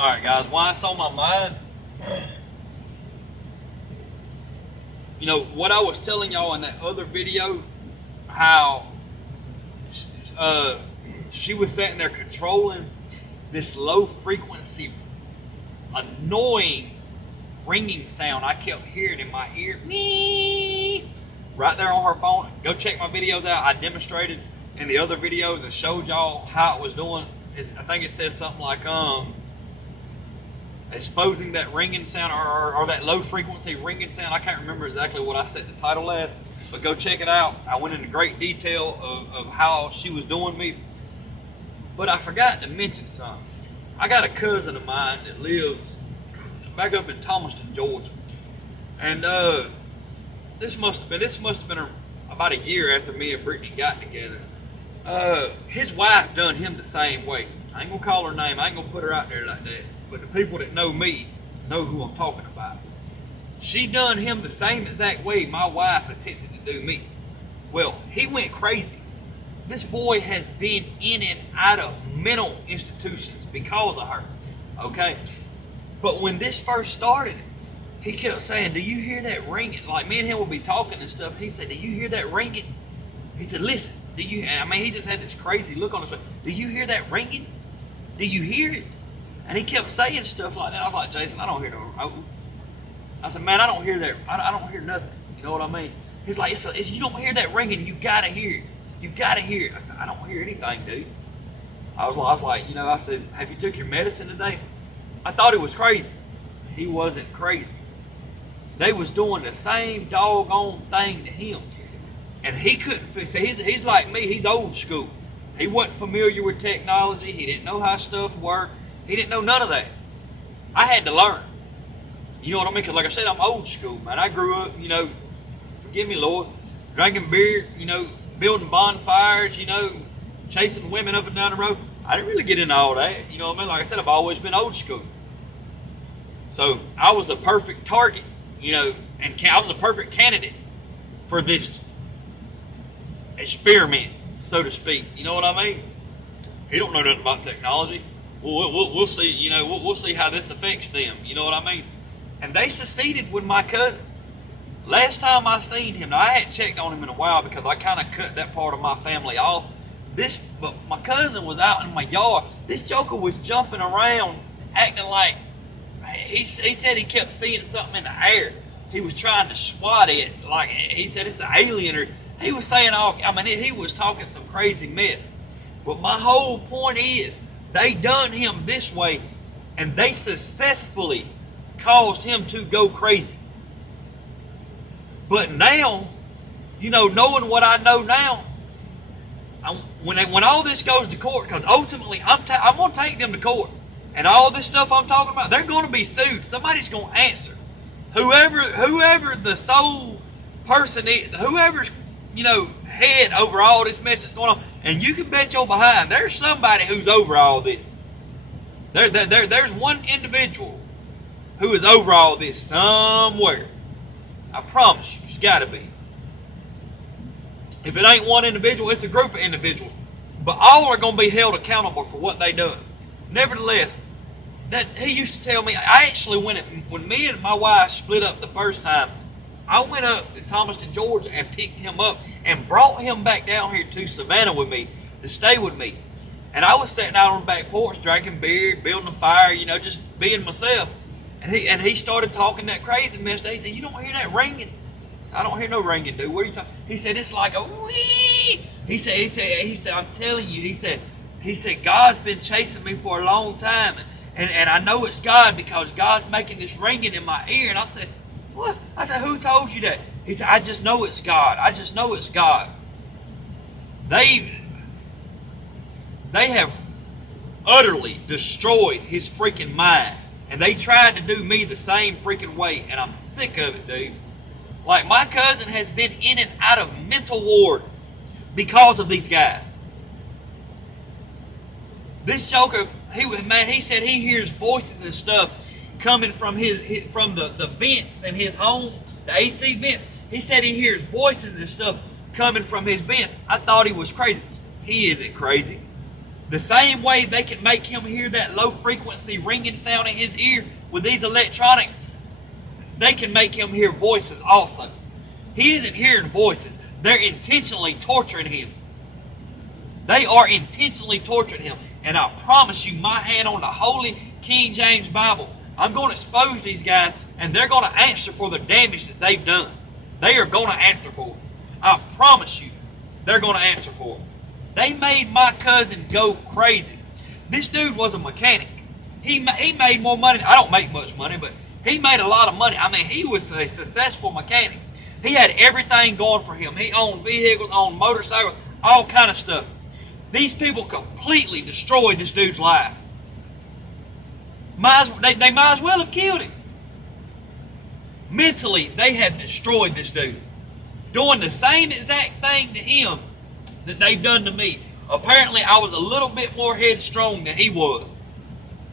Alright guys, why it's on my mind, what I was telling y'all in that other video, how she was sitting there controlling this low frequency, annoying ringing sound I kept hearing in my ear, right there on her phone. Go check my videos out. I demonstrated in the other video that showed y'all how it was doing. I think it says something like exposing that ringing sound or that low frequency ringing sound. I can't remember exactly what I set the title as, but go check it out. I went into great detail of how she was doing me. But I forgot to mention something. I got a cousin of mine that lives back up in Thomaston, Georgia. And this must have been about a year after me and Brittany got together. His wife done him the same way. I ain't gonna call her name. I ain't gonna put her out there like that. But the people that know me know who I'm talking about. She done him the same exact way my wife attempted to do me. Well, he went crazy. This boy has been in and out of mental institutions because of her. Okay? But when this first started, he kept saying, "Do you hear that ringing?" Like, me and him would be talking and stuff. He said, "Do you hear that ringing?" He said, "Listen, do you?" I mean, he just had this crazy look on his face. "Do you hear that ringing? Do you hear it?" And he kept saying stuff like that. I was like, "Jason, I don't hear no." I said, "Man, I don't hear that. I don't hear nothing." You know what I mean? He's like, "You don't hear that ringing. You gotta hear it. You gotta hear it." I said, "I don't hear anything, dude." I was like, I said, "Have you took your medicine today?" I thought it was crazy. He wasn't crazy. They was doing the same doggone thing to him. And he couldn't fix it. He's like me. He's old school. He wasn't familiar with technology. He didn't know how stuff worked. He didn't know none of that. I had to learn. You know what I mean? Because like I said, I'm old school, man. I grew up, forgive me, Lord, drinking beer, building bonfires, chasing women up and down the road. I didn't really get into all that. You know what I mean? Like I said, I've always been old school. So I was a perfect target, and I was a perfect candidate for this experiment, so to speak. You know what I mean? He don't know nothing about technology. We'll see, we'll see how this affects them. You know what I mean? And they succeeded with my cousin. Last time I seen him, now I hadn't checked on him in a while because I kind of cut that part of my family off. But my cousin was out in my yard. This joker was jumping around, acting like he said he kept seeing something in the air. He was trying to swat it, like he said it's an alien, or he was saying he was talking some crazy mess. But my whole point is, they done him this way, and they successfully caused him to go crazy. But now, knowing what I know now, when all this goes to court, because ultimately I'm going to take them to court, and all this stuff I'm talking about, they're going to be sued. Somebody's going to answer. Whoever the sole person is, whoever's head over all this mess that's going on, and you can bet your behind there's somebody who's over all this. There's one individual who is over all this somewhere. I promise you, it's got to be. If it ain't one individual, it's a group of individuals. But all are going to be held accountable for what they done. Nevertheless, that he used to tell me, I actually when me and my wife split up the first time, I went up to Thomaston, Georgia and picked him up and brought him back down here to Savannah with me to stay with me. And I was sitting out on the back porch drinking beer, building a fire, just being myself. And he started talking that crazy mess. He said, "You don't hear that ringing?" "I don't hear no ringing, dude. What are you talking?" He said, "It's like a wee." He said, "I'm telling you." He said, "God's been chasing me for a long time, and I know it's God because God's making this ringing in my ear." And I said, "What?" I said, "Who told you that?" He said, "I just know it's God. I just know it's God." They have utterly destroyed his freaking mind. And they tried to do me the same freaking way. And I'm sick of it, dude. Like, my cousin has been in and out of mental wards because of these guys. This joker, he said he hears voices and stuff coming from from the vents in his home, the AC vents. He said he hears voices and stuff coming from his vents. I thought he was crazy. He isn't crazy. The same way they can make him hear that low frequency ringing sound in his ear with these electronics, they can make him hear voices also. He isn't hearing voices. They're intentionally torturing him. They are intentionally torturing him. And I promise you, my hand on the Holy King James Bible, I'm going to expose these guys, and they're going to answer for the damage that they've done. They are going to answer for it. I promise you, they're going to answer for it. They made my cousin go crazy. This dude was a mechanic. He made more money. I don't make much money, but he made a lot of money. I mean, he was a successful mechanic. He had everything going for him. He owned vehicles, owned motorcycles, all kind of stuff. These people completely destroyed this dude's life. They might as well have killed him. Mentally, they had destroyed this dude. Doing the same exact thing to him that they've done to me. Apparently, I was a little bit more headstrong than he was.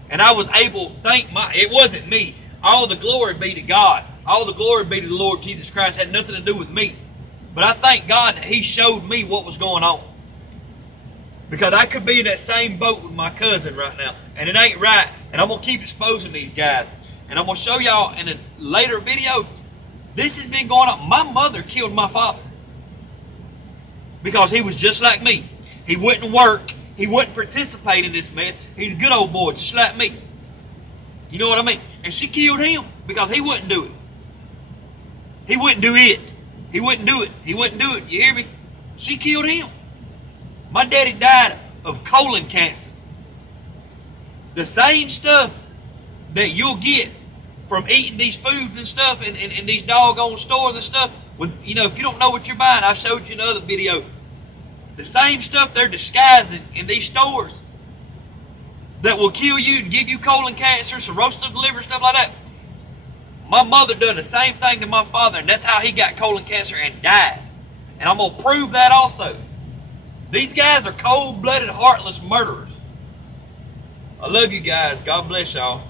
And I was able, it wasn't me. All the glory be to God. All the glory be to the Lord Jesus Christ. It had nothing to do with me. But I thank God that he showed me what was going on. Because I could be in that same boat with my cousin right now. And it ain't right. And I'm going to keep exposing these guys. And I'm going to show y'all in a later video. This has been going on. My mother killed my father. Because he was just like me. He wouldn't work. He wouldn't participate in this mess. He's a good old boy, just like me. You know what I mean? And she killed him because he wouldn't do it. He wouldn't do it. He wouldn't do it. He wouldn't do it. You hear me? She killed him. My daddy died of colon cancer. The same stuff that you'll get from eating these foods and stuff in these doggone stores and stuff. With, if you don't know what you're buying, I showed you in another video. The same stuff they're disguising in these stores that will kill you and give you colon cancer, cirrhosis liver, stuff like that. My mother done the same thing to my father, and that's how he got colon cancer and died. And I'm going to prove that also. These guys are cold-blooded, heartless murderers. I love you guys. God bless y'all.